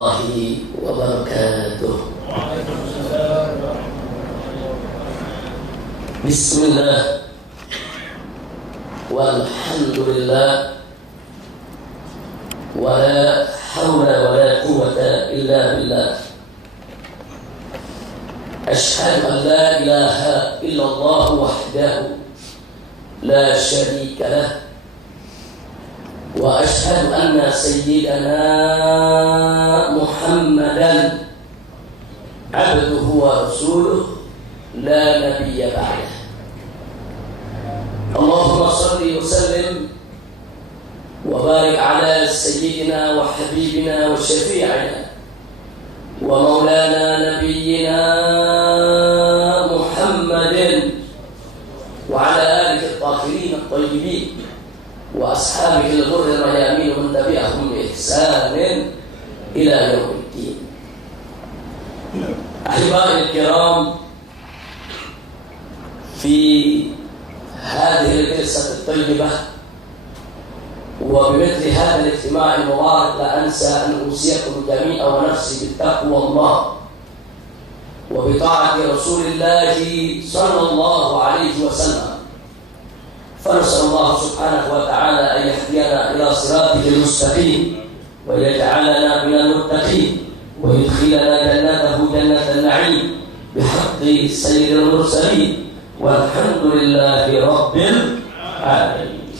الله وبركاته. بسم الله والحمد لله ولا حول ولا قوة إلا بالله. أشهد أن لا إله إلا الله وحده لا شريك له، وأشهد أن سيدنا محمدا عبده ورسوله لا نبي بعده. اللهم صل وسلم وبارك على سيدنا وحبيبنا وشفيعنا ومولانا نبينا محمد وعلى آله الطاهرين الطيبين وأصحابه الغر الميامين ومن تبعهم بإحسان إلى يوم الدين. أحبائي الكرام، في هذه الجلسة الطيبة وبمثل هذا الاجتماع المبارك لا أنسى أن أوصيكم جميعا ونفسي بتقوى الله وبطاعة رسول الله صلى الله عليه وسلم. فنسأل الله سبحانه وتعالى أن يهدينا إلى صراطه المستقيم ويجعلنا من المتقين ويدخلنا جنته جنة النعيم بحق سيد المرسلين، والحمد لله رب العالمين.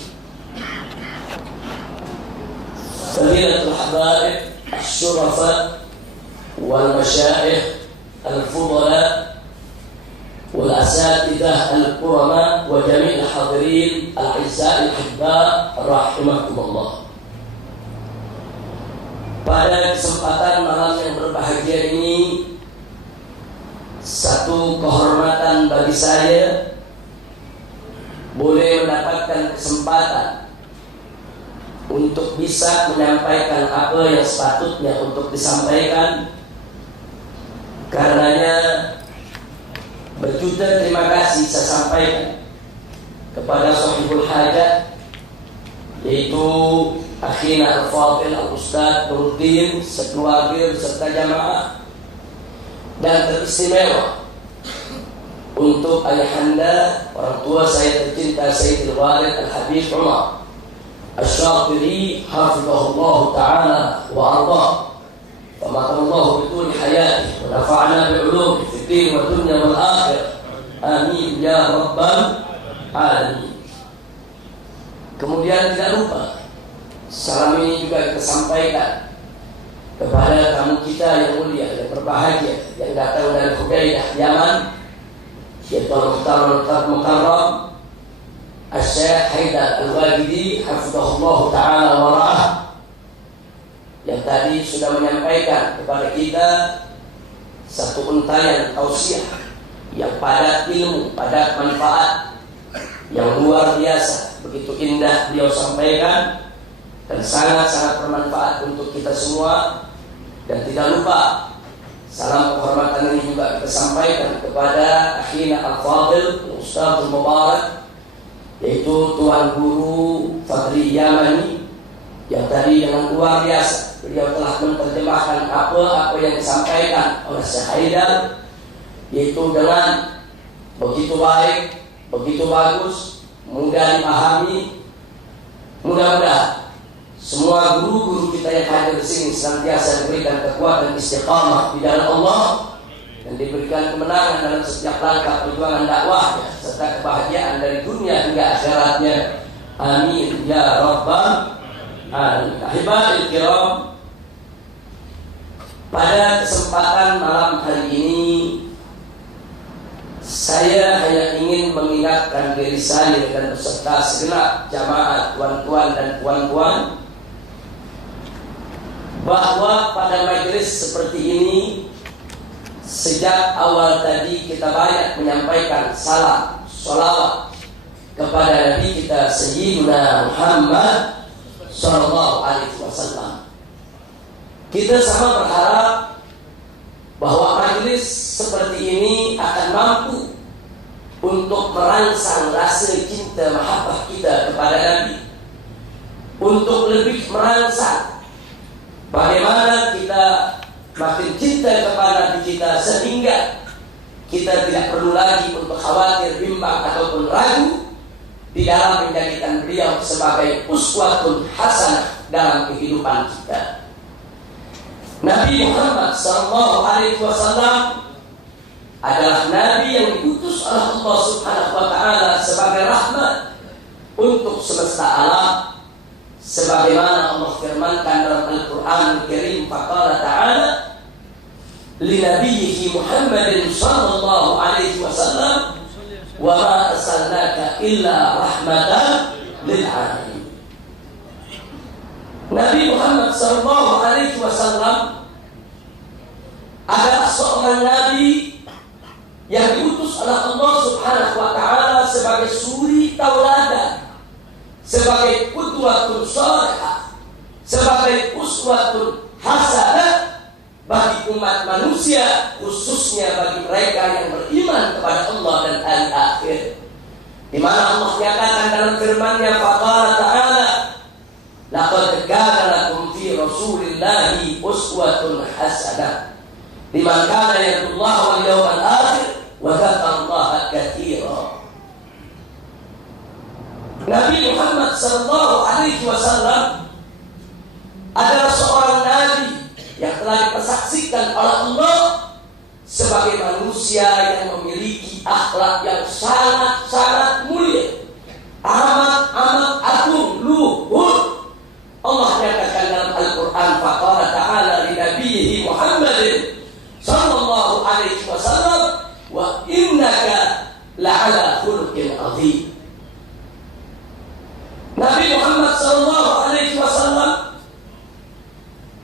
فضيلة الحبائب الشرفاء والمشايخ الفضلاء والأساتذة الكرماء وجميع الحاضرين الأعزاء الأحباء رحمكم الله. Pada kesempatan malam yang berbahagia ini, satu kehormatan bagi saya boleh mendapatkan kesempatan untuk bisa menyampaikan apa yang sepatutnya untuk disampaikan. Karenanya berjuta terima kasih saya sampaikan kepada sahibul hajat, yaitu akhina al-fadil al-ustaz Nuruddin sekeluarga beserta jamaah, dan teristimewa untuk ayahanda orang tua saya tercinta Sayyidul Walid Al-Habib Umar Asy-Syatiri hafizahullah ta'ala wa arda wa matallahu bituli hayati wa nafa'na bi'ulumi fid din wa dunya wal akhirah, amin ya rabbal alamin. Kemudian tidak lupa salam ini juga kita sampaikan kepada tamu kita yang mulia yang berbahagia yang datang dari Hudaidah Yaman, yaitu Al-Muhtar Mukarram Asy-Syaikh Haidar Al-Wagidi hafizahullah ta'ala wa ra'ah, yang tadi sudah menyampaikan kepada kita satu untayan tausiah yang padat ilmu, padat manfaat, yang luar biasa. Begitu indah beliau sampaikan dan sangat-sangat bermanfaat untuk kita semua. Dan tidak lupa salam penghormatan ini juga kita sampaikan kepada akhina al-fadil Ustadzul Mubarak, yaitu Tuan Guru Fadli Yamani, yang tadi dengan luar biasa beliau telah menerjemahkan apa yang disampaikan oleh Syekh Haidar, yaitu dengan begitu baik, begitu bagus, mudah dipahami. Mudah-mudahan semua guru-guru kita yang hadir di sini senantiasa diberikan kekuatan istiqamah di jalan Allah dan diberikan kemenangan dalam setiap langkah perjuangan dakwahnya serta kebahagiaan dari dunia hingga akhiratnya. Amin ya rabbal alamin. Ahibaiil kiram, pada kesempatan malam hari ini saya hanya ingin mengingatkan diri saya dan beserta segenap jamaah tuan-tuan dan puan-puan bahwa pada majelis seperti ini sejak awal tadi kita banyak menyampaikan salam, sholawat kepada Nabi kita Sayyidina Muhammad sallallahu alaihi wasallam. Kita sama berharap bahwa majelis seperti ini akan mampu untuk merangsang rasa cinta mahabbah kita kepada Nabi, untuk lebih merangsang bagaimana kita makin cinta kepada Nabi kita, sehingga kita tidak perlu lagi untuk khawatir, bimbang ataupun ragu di dalam menjadikan beliau sebagai uswatun hasanah dalam kehidupan kita. Nabi Muhammad SAW adalah Nabi yang diutus oleh Allah Subhanahu wa Ta'ala sebagai rahmat untuk semesta alam, sebagaimana Allah firmankan dalam Al-Quran Al-Karim, faqala ta'ala li nabiyhi Muhammadin sallallahu alaihi wasallam wa ma arsalnaka illa rahmatan lil alamin. Nabi Muhammad sallallahu alaihi wasallam adalah seorang nabi yang diutus oleh Allah Subhanahu wa Ta'ala sebagai suri tauladan, sebagai qudwatun shalihah, sebagai uswatun hasanah bagi umat manusia, khususnya bagi mereka yang beriman kepada Allah dan hari akhir. Di mana Allah nyatakan dalam firman-Nya, faqala ta'ala laqad kana lakum fi rasulillahi uswatun hasanah liman kana yarjullaha wal yawmal akhir wa dzakarallaha katsiran. Nabi Muhammad sallallahu alaihi wasallam adalah seorang nabi yang telah dipersaksikan oleh Allah sebagai manusia yang memiliki akhlak yang sangat-sangat mulia, amat agung, luhur. Allah nyatakan dalam Al-Quran, faqala ta'ala li nabiyhi Muhammadin sallallahu alaihi wasallam wa innaka la'ala khuluqin azim. Nabi Muhammad sallallahu alaihi wasallam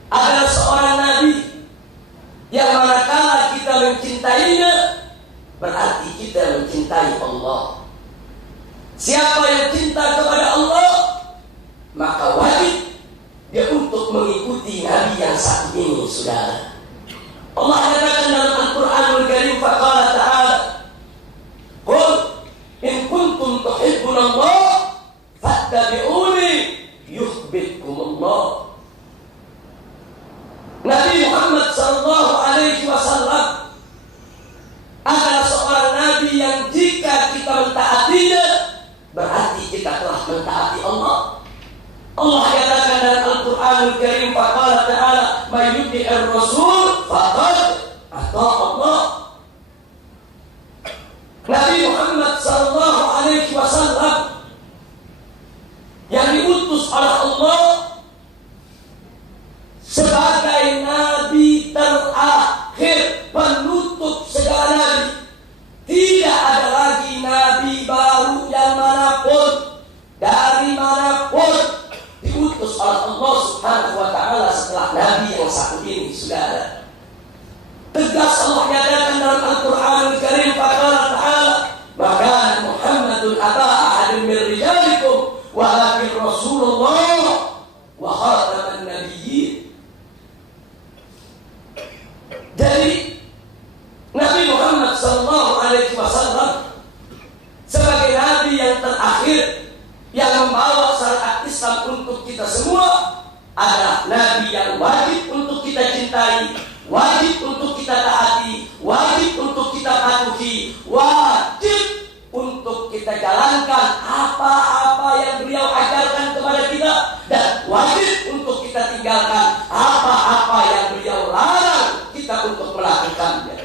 adalah seorang nabi yang manakala kita mencintainya, berarti kita mencintai Allah. Siapa yang cinta kepada Allah, maka wajib dia untuk mengikuti nabi yang satu ini, saudara. Allah katakan dalam Al-Quranul Karim, faqala ta'ala qul in kuntum tuhibbunallah fattabi'uni yuhibbukumullah. Nabi Muhammad sallallahu alaihi wasallam adalah seorang nabi yang jika kita mentaatinya, berarti kita telah mentaati Allah. Allah katakan dalam Al-Quranul Karim, faqala ta'ala may yuti'ir rasul faqad ata'a Allah. Nabi Muhammad sallallahu alaihi wasallam yang diutus oleh Allah sebagai nabi terakhir, penutup segala nabi. Tidak ada lagi nabi baru yang manapun, dari manapun, diutus oleh Allah Subhanahu wa Ta'ala setelah nabi yang satu ini, saudara. Tegas Allah nyatakan dalam Al-Quranul Karim, faqala ta'ala maka Muhammadun aba ahadin min rijalikum walakin Rasulullah wa khataman nabiyyin. Jadi Nabi Muhammad sallallahu alaihi wasallam sebagai nabi yang terakhir yang membawa syariat Islam untuk kita semua adalah nabi yang wajib untuk kita cintai, wajib untuk kita taati, wajib untuk kita patuhi, wajib untuk kita jalankan apa-apa yang beliau ajarkan kepada kita, dan wajib untuk kita tinggalkan apa-apa yang beliau larang kita untuk melakukannya.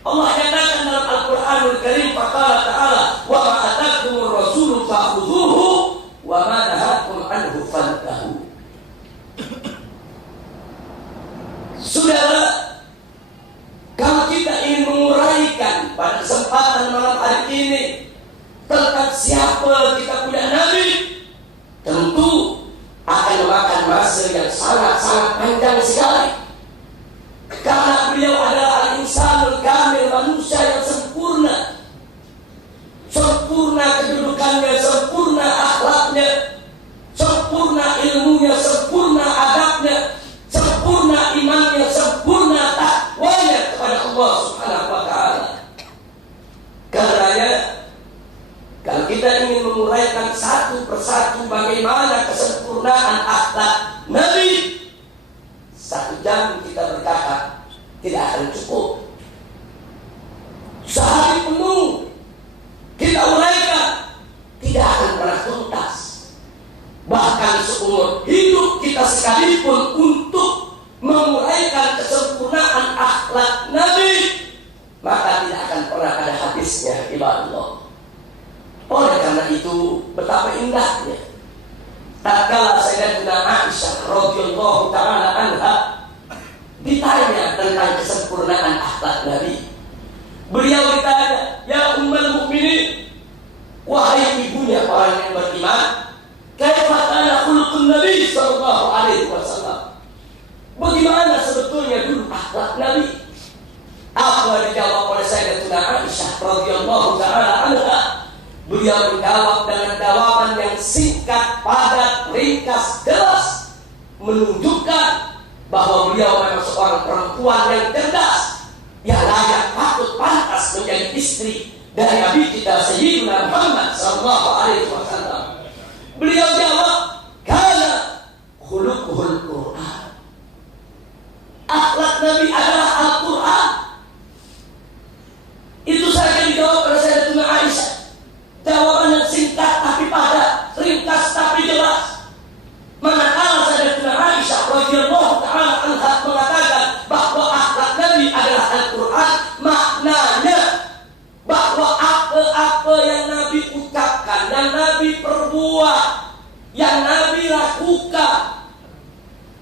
Allah katakan dalam Al-Quranul Karim, faqala ta'ala wa ma atakumur rasulu fa'khudhuhu wa ma nahakum anhu fantahu. Saudara, kalau kita ingin menguraikan pada kesempatan malam hari ini tentang siapa kita punya nabi, tentu akan memakan masa yang sangat-sangat panjang sekali. Karena beliau adalah al-insanul kamil, manusia yang sempurna, sempurna kedudukannya, sempurna akhlaknya, sempurna ilmunya, sempurna adabnya, sempurna imannya, sempurna takwanya kepada Allah Subhanahu wa Ta'ala. Karenanya, kalau kita ingin menguraikan satu persatu bagaimana kesempurnaan akhlak Nabi, satu tidak akan cukup. Sehari penuh kita uraikan, tidak akan pernah tuntas. Bahkan seumur hidup kita sekalipun untuk menguraikan kesempurnaan akhlak Nabi, maka tidak akan pernah ada habisnya, ibadallah. Oleh karena itu, betapa indahnya tatkala Sayyidatina Aisyah radhiyallahu taala anha ditanya tentang kesempurnaan akhlak Nabi. Beliau ditanya, "Ya ummul mukminin, wahai ibunya orang yang beriman, kaifa kana khuluqun Nabi sallallahu alaihi wasallam?" Bagaimana sebetulnya dulu akhlak Nabi? Apa dijawab oleh Sayyidatina Aisyah radhiyallahu taala anha? Beliau menjawab dengan jawaban yang singkat, padat, ringkas, jelas, menunjukkan bahwa beliau memang seorang perempuan yang cerdas, yang layak patut pantas menjadi istri dari Nabi kita Sayyidina Muhammad sallallahu alaihi wasallam. Beliau jawab, "Kana khuluquhul Qur'an." Akhlak Nabi adalah Al-Qur'an. Itu saja dijawab oleh Sayyidatina Aisyah. Jawaban yang singkat tapi padat, ringkas tapi jelas. Manakala Sayyidatina Aisyah radhiyallahu taala anha mengatakan bahwa akhlak Nabi adalah Al-Qur'an, maknanya bahwa apa-apa yang Nabi ucapkan, yang Nabi perbuat, yang Nabi lakukan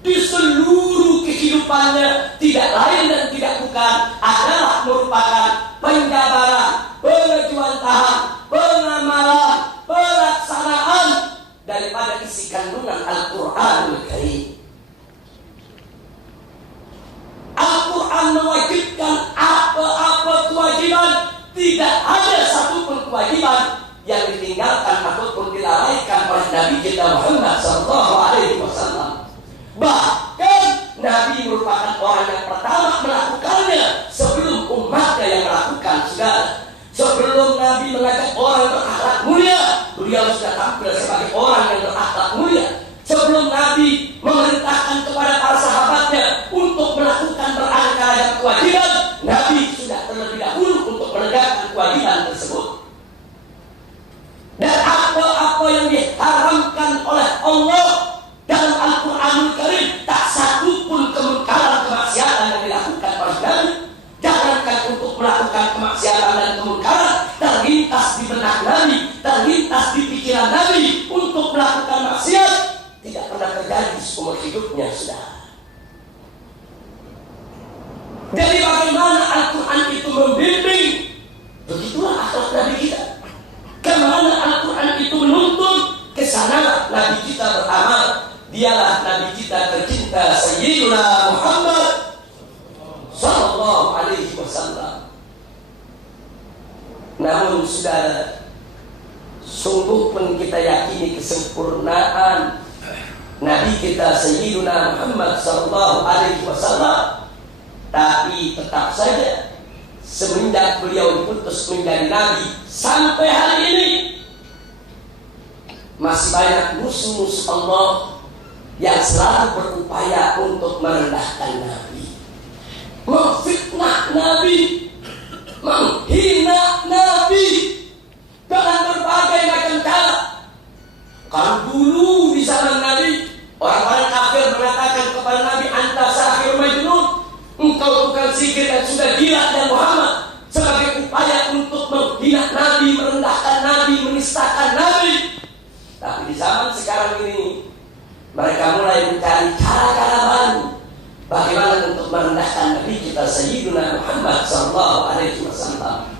di seluruh kehidupannya, tidak lain dan tidak bukan adalah merupakan penjabaran, pengejuantahan, pengamalan, pelaksanaan daripada isi kandungan Al-Qur'anul Karim. Al-Quran mewajibkan apa-apa kewajiban, tidak ada satupun kewajiban yang ditinggalkan ataupun dilalaikan oleh Nabi kita Muhammad sallallahu alaihi wasallam. Bahkan Nabi merupakan orang yang pertama melakukannya sebelum umatnya yang melakukan sudah. Sebelum Nabi mengajak orang berakhlak mulia, beliau sudah tampil sebagai orang yang berakhlak mulia. Sebelum Nabi memerintahkan kepada para sahabatnya untuk melakukan beraneka kewajiban, Nabi sudah terlebih dahulu untuk menegakkan kewajiban tersebut. Dan apa-apa yang diharamkan oleh Allah dalam Al-Quranul Karim, tak satu pun kemungkaran kemaksiatan yang dilakukan oleh Nabi. Jangankan untuk melakukan kemaksiatan dan kemungkaran, terlintas di benak Nabi, terlintas di pikiran Nabi untuk melakukan maksiat, tidak pernah terjadi seumur hidupnya sudah. Jadi bagaimana Al-Quran itu membimbing, begitulah akhlak Nabi kita. Kemana Al-Quran itu menuntun, ke sana Nabi kita beramal. Dialah Nabi kita tercinta Sayyidina Muhammad sallallahu alaihi wasallam. Namun saudara, sungguh pun kita yakini kesempurnaan Nabi kita Sayyidina Muhammad sallallahu alaihi wasallam, tapi tetap saja semenjak beliau diputus menjadi Nabi sampai hari ini masih banyak musuh-musuh Allah yang selalu berupaya untuk merendahkan Nabi, memfitnah Nabi, menghina Nabi dengan berbagai macam cara. Kalau dulu di zaman Nabi, orang-orang kafir mengatakan kepada Nabi, "Anta sahir majnun," engkau bukan sihir yang sudah gila dan Muhammad, sebagai upaya untuk menghina Nabi, merendahkan Nabi, menistakan Nabi. Tapi di zaman sekarang ini mereka mulai mencari cara-cara baru bagaimana untuk merendahkan Nabi kita Sayyidina Muhammad sallallahu alaihi wasallam.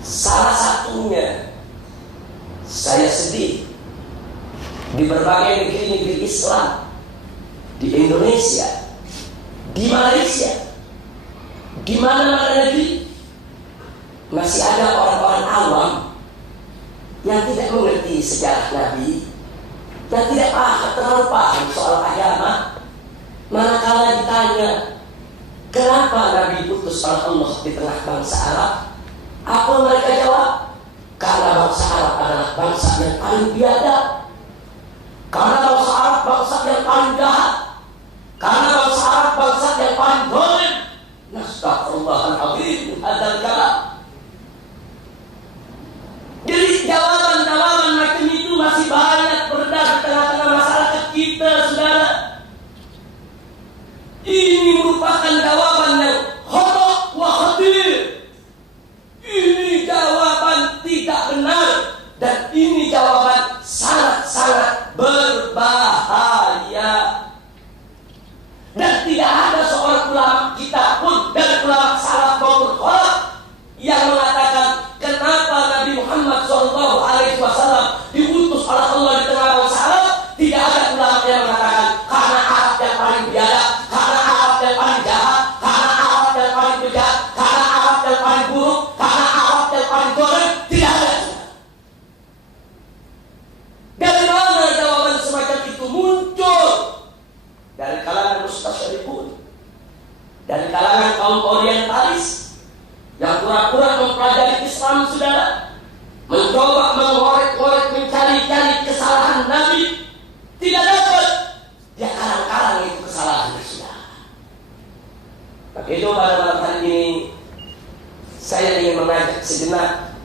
Salah satunya, saya sedih di berbagai negeri-negeri Islam, di Indonesia, di Malaysia, di mana-mana negeri masih ada orang-orang awam yang tidak mengerti sejarah Nabi, yang tidak terlalu paham soal agama. Manakala ditanya kenapa Nabi diutus oleh Allah di tengah bangsa Arab, apa mereka jawab? Karena bangsa Arab adalah bangsa yang paling biadab, karena bangsa Arab bangsa yang paling jahat, karena bangsa Arab bangsa yang paling dolim. Ini merupakan jawaban yang khata' wa khatir. Ini jawaban tidak benar, dan ini jawaban sangat-sangat berbahaya. Dan tidak ada seorang ulama kita pun, dan ulama salaf maupun khalaf, yang mengatakan kenapa Nabi Muhammad SAW diutus oleh Allah di tengah bangsa Arab. Tidak ada ulama yang mengatakan karena Arab yang paling biadab, karena Arab yang paling jahat, karena Arab yang paling bejat, karena Arab yang paling buruk, karena Arab yang paling zalim. Tidak ada. Dari mana jawaban semacam itu muncul? Dari kalangan mustasyrikun, dari kalangan kaum orientalis yang pura-pura mempelajari Islam, saudara, mencoba mengorek-orek, mencari-cari kesalahan Nabi, tidak dapat. Dia karang-karang itu kesalahan, saudara. Maka itu pada malam hari ini saya ingin mengajak sejenak,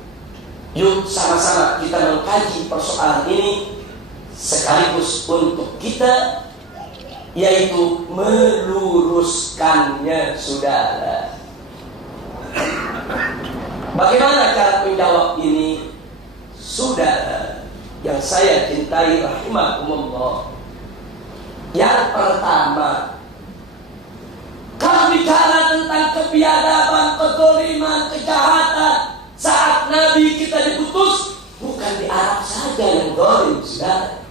yuk sama-sama kita mengkaji persoalan ini sekaligus untuk kita, yaitu meluruskannya, saudara. Bagaimana cara menjawab ini, saudara yang saya cintai rahimakumullah? Yang pertama, kalau bicara tentang kebiadaban, kezaliman, kejahatan saat Nabi kita diutus, bukan di Arab saja yang zalim, saudara.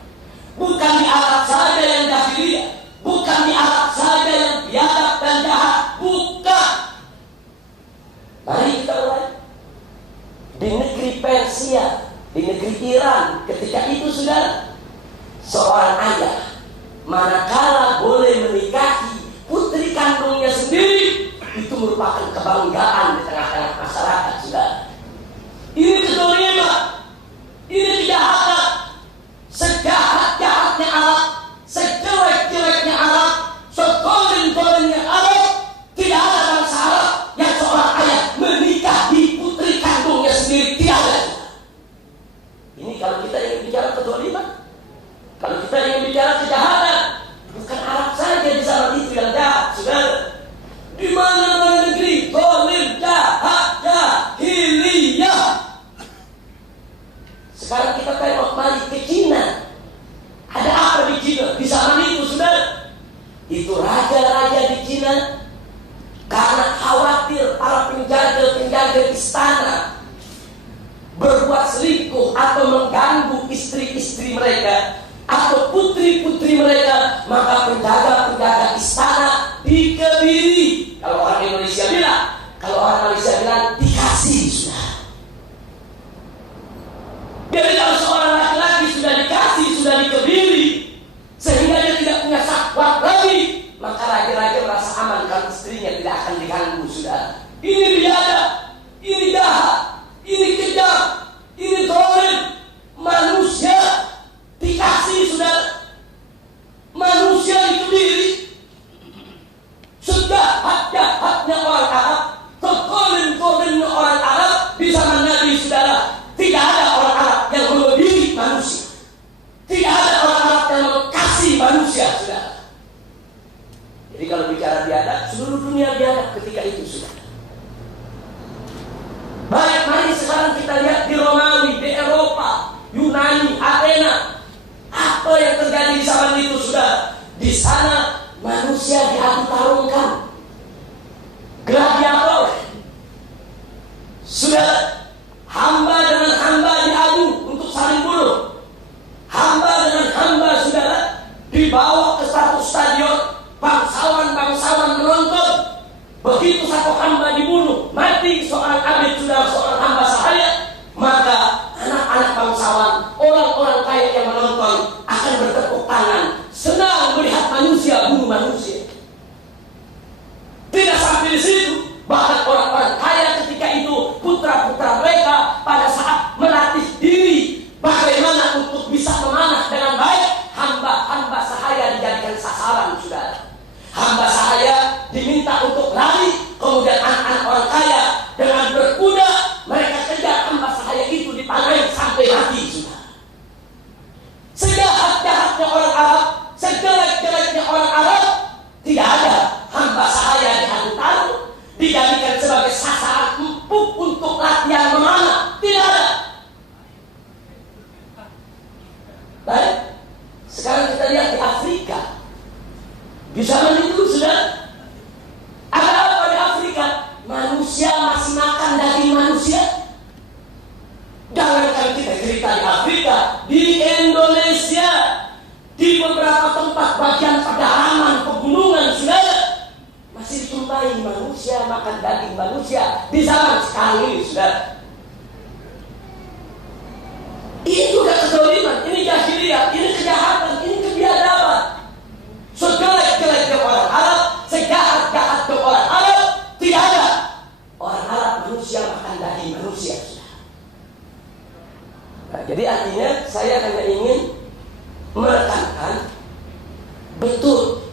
Bukan di Arab saja yang jahiliyah, bukan di Arab saja yang biadab dan jahat, bukan. Mari kita mulai di negeri Persia, di negeri Iran. Ketika itu, saudara, seorang ayah manakala boleh menikahi putri kandungnya sendiri, itu merupakan kebanggaan di tengah-tengah masyarakat, saudara. Ini kezaliman, ini kejahatan. Sejahat-jahatnya Arab, sejelek-jeleknya Arab, sezalim-zalimnya Arab, tidak ada bangsa Arab yang seorang ayah menikahi putri kandungnya sendiri. Tidak ada. Ini kalau kita ingin bicara kezaliman, kalau kita ingin bicara kejahatan, bukan Arab saja di zaman itu yang jahat, saudara. Di mana-mana negeri zalim, jahat, jahiliyah. Sekarang kita tengok mari ke Cina. Ada apa di Cina? Di zaman itu, saudara, itu raja-raja di Cina karena khawatir para penjaga-penjaga istana berbuat selingkuh atau mengganggu istri-istri mereka atau putri-putri mereka, maka penjaga-penjaga istana dikebiri. Kalau orang Indonesia bilang, dikasih, saudara. Jadi kalau seorang laki-laki sudah dikasih, sudah dikebiri, sehingga dia tidak punya syahwat lagi, maka raja-raja merasa aman kalau istrinya tidak akan diganggu, saudara. Ini biadab, ini jahat, ini kejam, ini zalim. Manusia dikasih, saudara. Manusia dikebiri. Sejahat-jahatnya orang Arab, sezalim-zalimnya orang Arab di zaman Nabi, saudara. Tidak ada orang Arab yang melebihi manusia. Tidak ada orang Arab yang mengasihi manusia, saudara. Jadi kalau bicara biadab, seluruh dunia biadab ketika itu, saudara. Baik, mari sekarang kita lihat di Romawi, di Eropa, Yunani, Athena. Apa yang terjadi di zaman itu, saudara? Di sana manusia diadu tarungkan. Gladiator. Saudara, hamba dengan hamba diadu untuk saling bunuh. Hamba dengan hamba, saudara, dibawa ke satu stadion, bangsawan-bangsawan menonton. Begitu satu hamba dibunuh, mati seorang abid, saudara, seorang hamba sahaya, maka anak-anak bangsawan, orang-orang kaya yang menonton akan bertepuk tangan, senang melihat manusia bunuh manusia. mulai manusia makan daging manusia di zaman sekarang ini, sudah. Ini juga kezaliman, ini jahiliyah, ini kejahatan, ini kebiadaban. Sejelek-jeleknya orang Arab, sejahat-jahatnya orang Arab, tidak ada orang Arab manusia makan daging manusia, sudah. Nah, jadi artinya saya hanya ingin menekankan betul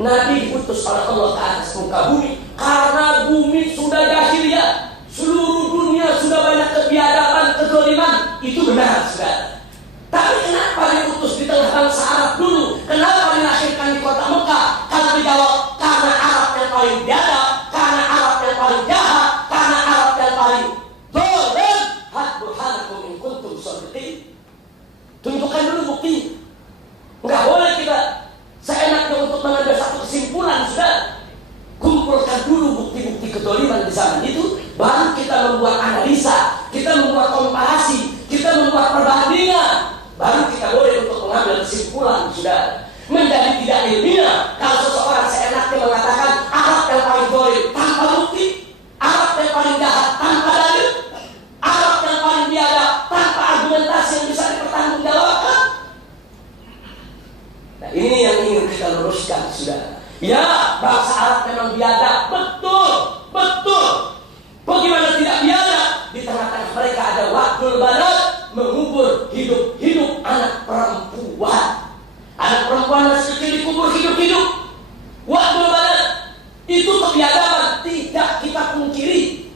Nabi diutus oleh Allah ke atas muka bumi karena bumi sudah jahiliyah, seluruh dunia sudah banyak kebiadaban, kezaliman. Itu benar, saudara. Tapi kenapa diutus di tengah bangsa Arab dulu? Kenapa dilahirkan di kota Mekah? Kalau dijawab, karena Arab yang paling biadab, karena Arab yang paling jahat, karena Arab yang paling zalim. Burhanakum in kuntum shadiqin. Tunjukkan dulu bukti. Enggak boleh kita seenaknya untuk mengambil satu kesimpulan, sudah. Kumpulkan dulu bukti-bukti kezaliman di zaman itu, baru kita membuat analisa, kita membuat komparasi, kita membuat perbandingan, baru kita boleh untuk mengambil kesimpulan, sudah. Menjadi tidak ilmiah kalau seseorang seenaknya mengatakan Arab yang paling zalim tanpa bukti, Arab yang paling jahat tanpa dalil, Arab yang paling biadab tanpa argumentasi yang bisa dipertanggungjawabkan. Nah, ini yang ingin kita luruskan, sudah. Ya, bangsa Arab memang biadab, betul, betul. Bagaimana tidak biadab? Di tengah-tengah mereka ada waqtul banat, mengubur hidup-hidup anak perempuan. Anak perempuan masih kecil dikubur hidup-hidup. Waqtul banat itu kebiadaban, tidak kita pungkiri.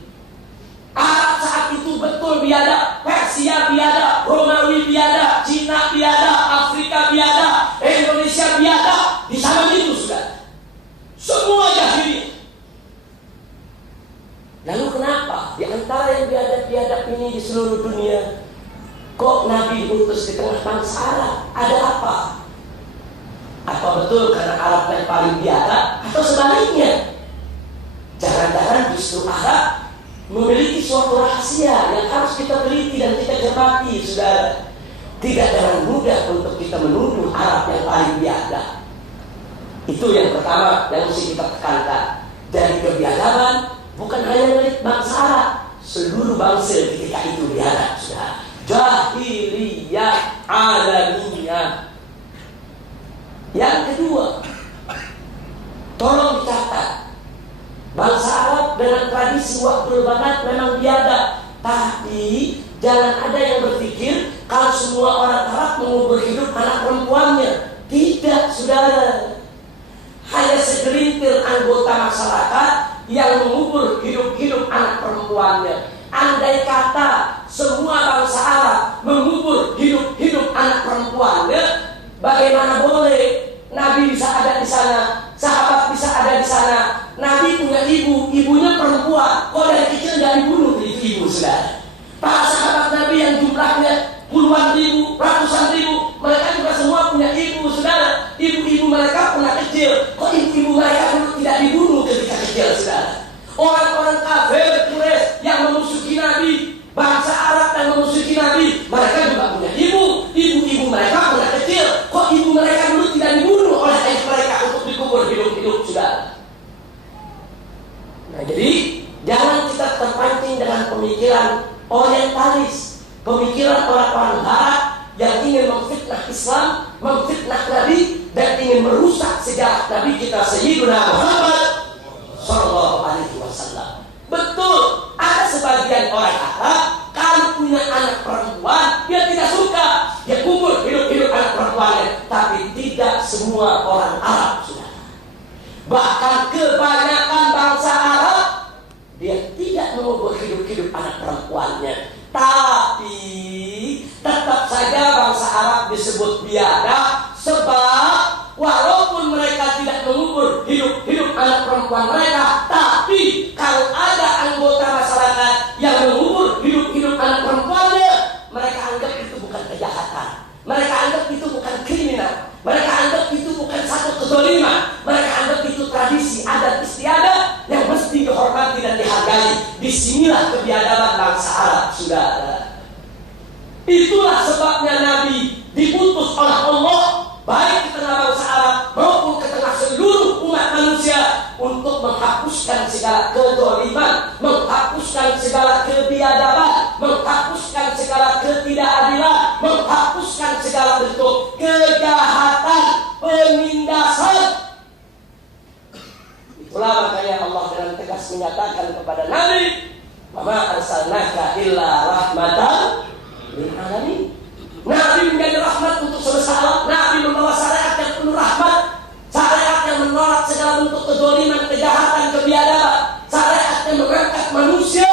Arab saat itu betul biadab, Persia biadab, Romawi biadab, Cina biadab, Afrika biadab, Indonesia biadab. Di sana itu, sudah. Semua jahiliyah. Lalu kenapa di antara yang biadab-biadab ini di seluruh dunia kok Nabi diutus di tengah bangsa Arab? Ada apa? Apa betul karena Arab yang paling biadab atau sebaliknya? Jangan-jangan justru Arab memiliki suatu rahasia yang harus kita teliti dan kita cermati, saudara. Tidak dengan mudah untuk kita menuduh Arab yang paling biadab. Itu yang pertama yang mesti kita tekankan. Dari kebiadaban bukan hanya milik bangsa Arab, seluruh bangsa ketika itu biadab, sudah. Jahiliyah alamiyah. Yang kedua, tolong dicatat, bangsa Arab dengan tradisi waqtul banat memang biadab, tapi jangan ada yang berpikir kalau semua orang Arab mengubur hidup anak perempuannya. Tidak, saudara. Hanya segelintir anggota masyarakat yang mengubur hidup-hidup anak perempuannya. Andai kata semua bangsa Arab mengubur hidup-hidup anak perempuannya, bagaimana boleh Nabi bisa ada di sana, sahabat bisa ada di sana. Nabi punya ibu, ibunya perempuan, kok dari kecil tidak dibunuh ibu, saudara. Para sahabat Nabi yang jumlahnya puluhan ribu, ratusan ribu, mereka juga semua punya ibu, saudara. Ibu-ibu mereka pernah kecil, kok ibu-ibu mereka dulu tidak dibunuh ketika kecil, saudara. Orang-orang kafir Quraisy yang memusuhi Nabi, bangsa Arab yang memusuhi Nabi, mereka juga punya ibu. Ibu-ibu mereka pernah kecil, kok ibu mereka dulu tidak dibunuh oleh ayah mereka untuk dikubur hidup-hidup, saudara. Nah, jadi jangan kita terpancing dengan pemikiran orientalis, pemikiran orang-orang Barat yang ingin memfitnah Islam, memfitnah Nabi, dan ingin merusak sejarah Nabi kita Sayyidina Muhammad Sallallahu Alaihi Wasallam. Betul, ada sebagian orang Arab kalau punya anak perempuan dia tidak suka, dia kubur hidup-hidup anak perempuannya. Tapi tidak semua orang Arab, sudah. Bahkan kebanyakan bangsa Arab dia tidak mengubur hidup-hidup anak perempuannya. Tapi tetap saja bangsa Arab disebut biadab, sebab walaupun mereka tidak mengubur hidup-hidup anak perempuan mereka, tapi kalau ada anggota masyarakat yang mengubur hidup-hidup anak perempuannya, mereka anggap itu bukan kejahatan, mereka anggap itu bukan kriminal, mereka anggap itu bukan satu kezaliman, mereka anggap itu tradisi adat istiadat yang mesti dihormati dan dihargai. Disinilah kebiadaban bangsa Arab, saudara. Itulah sebabnya Nabi diputus oleh Allah baik di tengah bangsa Arab maupun ke tengah seluruh umat manusia untuk menghapus menghapuskan segala kezaliman, menghapuskan segala kebiadaban, menghapuskan segala ketidakadilan, menghapuskan segala bentuk kejahatan, penindasan. Itulah makanya Allah dengan tegas menyatakan kepada Nabi, "Wa ma arsalnaka illa rahmatan lil alamin." Nabi menjadi rahmat untuk semesta alam. Nabi membawa syariat yang penuh rahmat, syariat yang menolak segala bentuk kezaliman, kejahatan, kebiadaban, syariat yang mengangkat manusia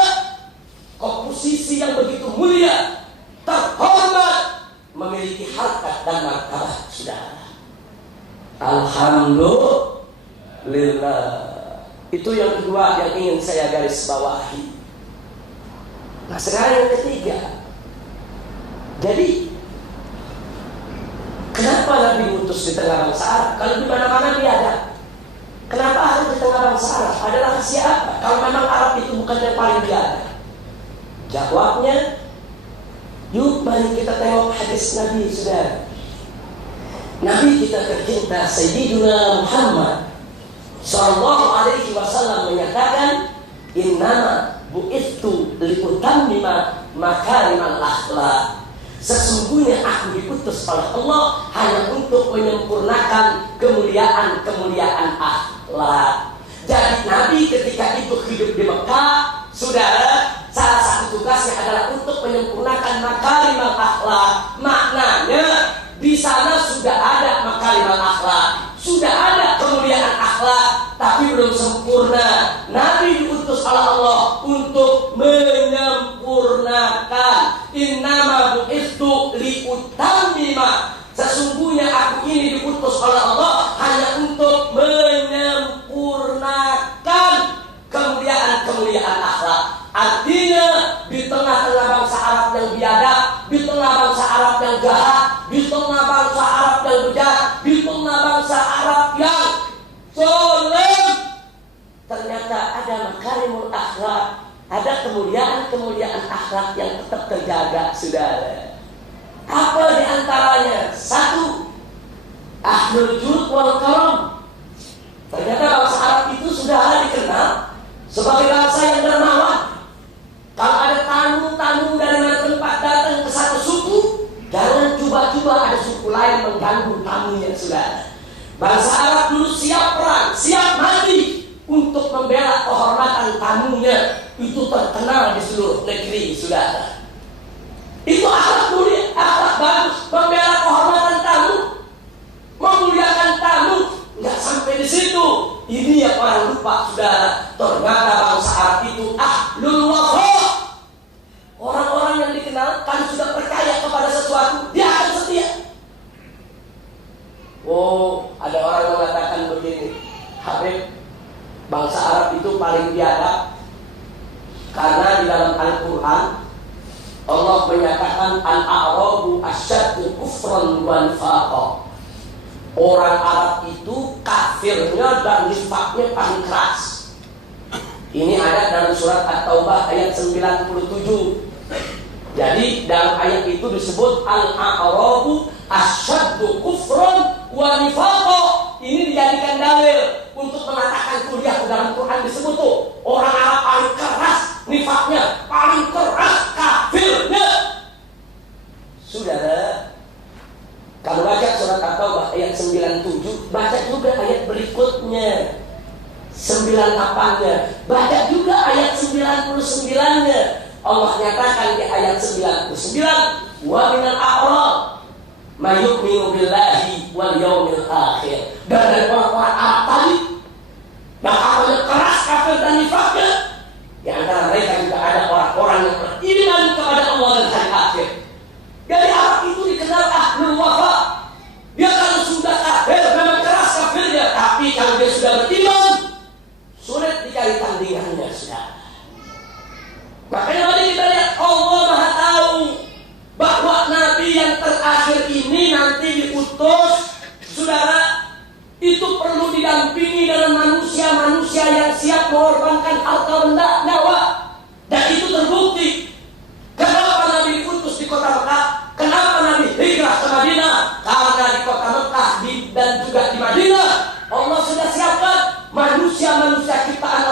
ke posisi yang begitu mulia, terhormat, memiliki harkat dan martabat. Saudara, alhamdulillah. Itu yang kedua yang ingin saya garis bawahi. Nah, sekarang yang ketiga. Jadi kenapa Nabi utus di tengah bangsa Arab? Kalau di mana-mana dia ada. Kenapa harus di tengah bangsa Arab? Ada rahasia apa? Kalau memang Arab itu bukan yang paling biada. Jawabnya, yuk mari kita tengok hadis Nabi, saudara. Nabi kita tercinta Sayyidina Muhammad Sallallahu Alaihi Wasallam menyatakan, "Innama bu'ithu liutammima makarimal akhlak." Sesungguhnya aku diutus oleh Allah hanya untuk menyempurnakan kemuliaan-kemuliaan akhlak. Jadi Nabi ketika itu hidup di Mekah, saudara, salah satu tugasnya adalah untuk menyempurnakan makarimal akhlak. Maknanya di sana sudah ada makarimal akhlak, sudah ada kemuliaan akhlak, tapi belum sempurna. Nabi diutus oleh Allah untuk menyempurnakan. Innama bu'ithu liutammima. Sesungguhnya aku ini diutus oleh Allah hanya untuk menyempurnakan kemuliaan-kemuliaan akhlak. Artinya di tengah-tengah bangsa Arab yang biadab, di tengah bangsa Arab yang jahat, di tengah bangsa Arab yang bejat, di tengah bangsa Arab yang zalim, ternyata ada makarimul akhlak, ada kemuliaan-kemuliaan akhlak yang tetap terjaga, saudara. Apa di antaranya? Satu, ahlul jud wal karam. Ternyata bangsa Arab itu sudah dikenal sebagai bangsa yang dermawan. Kalau ada tamu-tamu dari mana tempat datang ke satu suku, jangan coba-coba ada suku lain mengganggu tamunya, saudara. Bangsa Arab dulu siap perang, siap mati untuk membela kehormatan tamunya. Itu terkenal di seluruh negeri, saudara. Itu akhlak mulia, akhlak bagus, membela kehormatan tamu, memuliakan tamu. Nggak sampai di situ. Ini yang orang lupa, saudara. Ternyata bangsa Arab itu ahlul wafa. Orang-orang yang dikenal kan sudah percaya kepada sesuatu, dia akan setia. Oh, ada orang mengatakan begini, Habib, bangsa Arab itu paling biadab karena di dalam Al-Quran Allah menyatakan al-a'rabu asyaddu kufran wa nifaqan. Orang Arab itu kafirnya dan nifaknya paling keras. Ini ada dalam surat At-Taubah ayat 97. Jadi dalam ayat itu disebut al-a'rabu asyaddu kufran wa nifaqan. Ini dijadikan dalil untuk mengatakan kuliah dalam Quran disebut tuh orang Arab paling keras nifaknya, paling keras kafirnya. Saudara, kalau baca surat At-Taubah ayat 97, baca juga ayat berikutnya 98-nya, baca juga ayat 99-nya. Allah nyatakan di ayat 99, wa minal a'rab may yu'minu billahi wal yawmil akhir. Dan dari orang-orang Arab tadi yang akalnya keras kafir dan nifaknya, di antara mereka juga ada orang-orang yang beriman kepada Allah dan hari akhir. Dari Arab itu dikenal ahlul wafa. Dia kalau sudah kafir memang keras kafirnya, tapi kalau dia sudah beriman, sulit dicari tandingannya, saudara. Makanya mari kita lihat, Allah Maha tahu bahwa Nabi yang terakhir ini nanti diutus, saudara, itu perlu didampingi dengan manusia-manusia yang siap mengorbankan harta benda, nyawa. Dan itu terbukti. Kenapa Nabi diutus di kota Mekah? Kenapa Nabi hijrah ke Madinah? Karena di kota Mekah dan juga di Madinah Allah sudah siapkan manusia-manusia ciptaan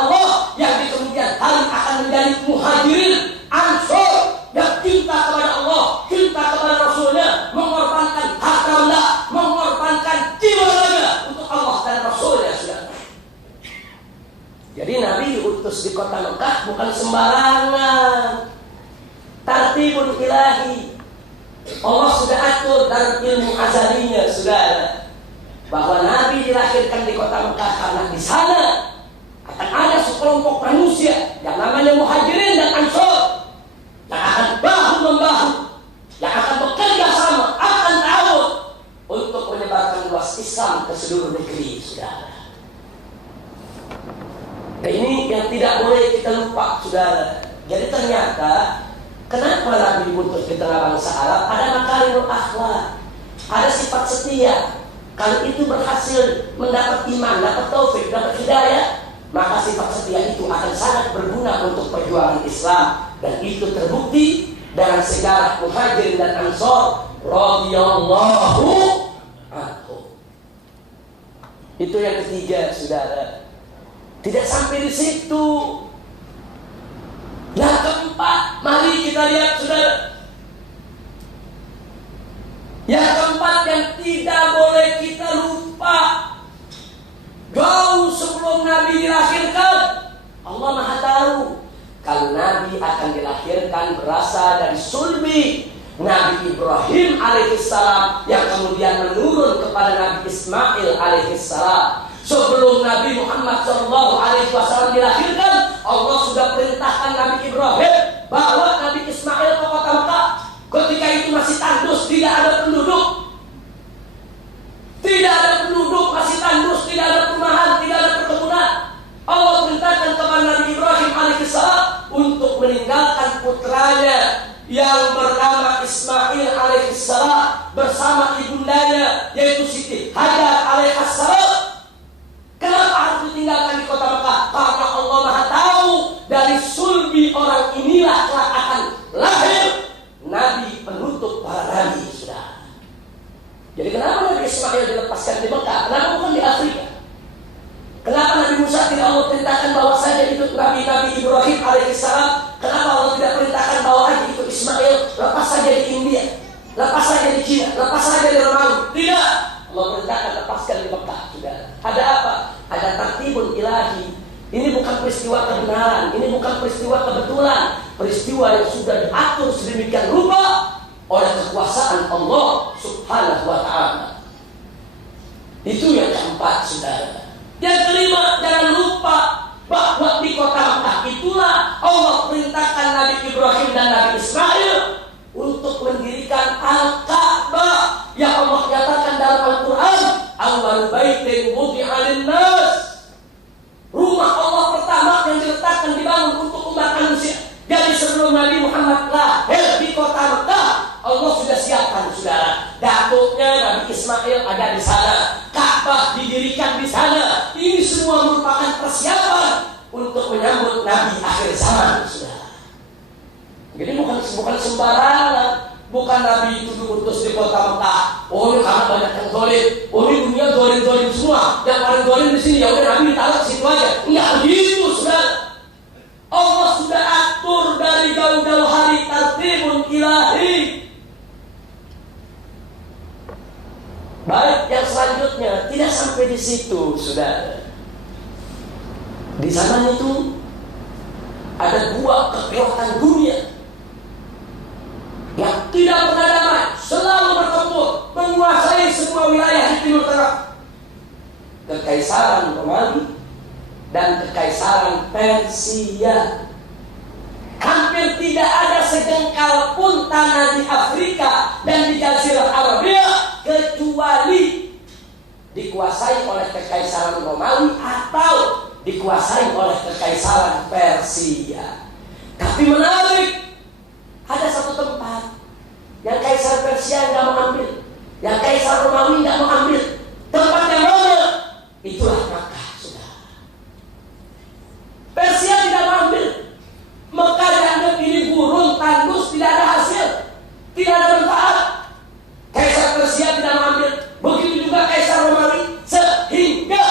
Jadi Nabi diutus di kota Mekah bukan sembarangan. Tartibun ilahi. Allah sudah atur dalam ilmu azalinya, saudara, bahwa Nabi dilahirkan di kota Mekah karena di sana akan ada sekelompok manusia yang namanya Muhajirin dan Ansor yang akan bahu-membahu, yang akan bekerja sama, akan ta'awun untuk menyebarkan luas Islam ke seluruh negeri, saudara. Nah, ini yang tidak boleh kita lupa, saudara. Jadi ternyata kenapa Nabi diutus di tengah bangsa Arab? Ada makarimul akhlak, ada sifat setia. Kalau itu berhasil mendapat iman, dapat taufik, dapat hidayah, maka sifat setia itu akan sangat berguna untuk perjuangan Islam. Dan itu terbukti dengan sejarah Muhajirin dan Ansor radhiyallahu anhum. Itu yang ketiga, saudara. Tidak sampai di situ. Yang keempat, mari kita lihat, saudara. Yang keempat yang tidak boleh kita lupa, jauh sebelum Nabi dilahirkan, Allah Maha tahu kalau Nabi akan dilahirkan berasal dari sulbi Nabi Ibrahim alaihissalam yang kemudian menurun kepada Nabi Ismail alaihissalam. Sebelum Nabi Muhammad SAW dilahirkan, Allah sudah perintahkan Nabi Ibrahim bawa Nabi Ismail ke kota Mekah. Ketika itu masih tandus, tidak ada penduduk. Tidak ada penduduk, masih tandus, tidak ada perumahan, tidak ada perkebunan. Allah perintahkan kepada Nabi Ibrahim alaihissalam untuk meninggalkan putranya yang bernama Ismail alaihissalam bersama ibundanya yaitu Siti Hajar alaihissalam. Kenapa harus ditinggalkan di kota Mekah? Karena Allah Maha tahu dari sulbi orang inilah kelak akan lahir Nabi penutup para nabi, sudah. Jadi kenapa Nabi Ismail dilepaskan di Mekah? Kenapa bukan di Afrika? Kenapa Nabi Musa tidak Allah perintahkan bawa saja itu Nabi Ibrahim alaihissalam? Kenapa Allah tidak perintahkan bawa aja itu Ismail, lepas saja di India, lepas saja di Cina, lepas saja di Romawi? Tidak. Allah perintahkan lepaskan di Mekah, sudah. Ada apa? Ada tartibun ilahi. Ini bukan peristiwa kebenaran, ini bukan peristiwa kebetulan, peristiwa yang sudah diatur sedemikian rupa oleh kekuasaan Allah Subhanahu wa ta'ala. Itu yang keempat, saudara. Yang kelima, jangan lupa bahwa di kota Mekah itulah Allah perintahkan Nabi Ibrahim dan Nabi Ismail untuk mendirikan Al-Ka'bah yang Allah nyatakan dalam Al-Quran, awwal baitin wudi'a lin-nas. Rumah Allah pertama yang diletakkan dibangun untuk umat manusia. Jadi sebelum Nabi Muhammad lahir di kota Mekah, Allah sudah siapkan, saudara. Datuknya Nabi Ismail ada di sana, Ka'bah didirikan di sana. Ini semua merupakan persiapan untuk menyambut Nabi akhir zaman, saudara. Jadi bukan sembarangan. Bukan Nabi itu diutus di kota Mekah. Oh, ini karena banyak yang dolim. Oh, ini dunia dolim semua. Yang paling dolim di sini, ya udah Nabi taruh situ aja. Enggak begitu, saudara. Allah sudah atur dari jauh-jauh hari, tartibun ilahi. Baik, yang selanjutnya tidak sampai di situ, saudara. Di zaman itu ada dua kekuatan dunia yang tidak pernah damai, selalu bertempur, menguasai semua wilayah di Timur Tengah. Kekaisaran Romawi dan Kekaisaran Persia. Hampir tidak ada sejengkal pun tanah di Afrika dan di Jazirah Arabia kecuali dikuasai oleh Kekaisaran Romawi atau dikuasai oleh Kekaisaran Persia. Tapi menarik, ada satu tempat yang Kaisar Persia nggak mau ambil, yang Kaisar Romawi nggak mau ambil. Tempat yang mana? Itulah Mekah, sudah. Persia tidak mau ambil. Mekah dianggap ini burung, tandus, tidak ada hasil, tidak ada manfaat. Kaisar Persia tidak mau ambil. Begitu juga Kaisar Romawi, sehingga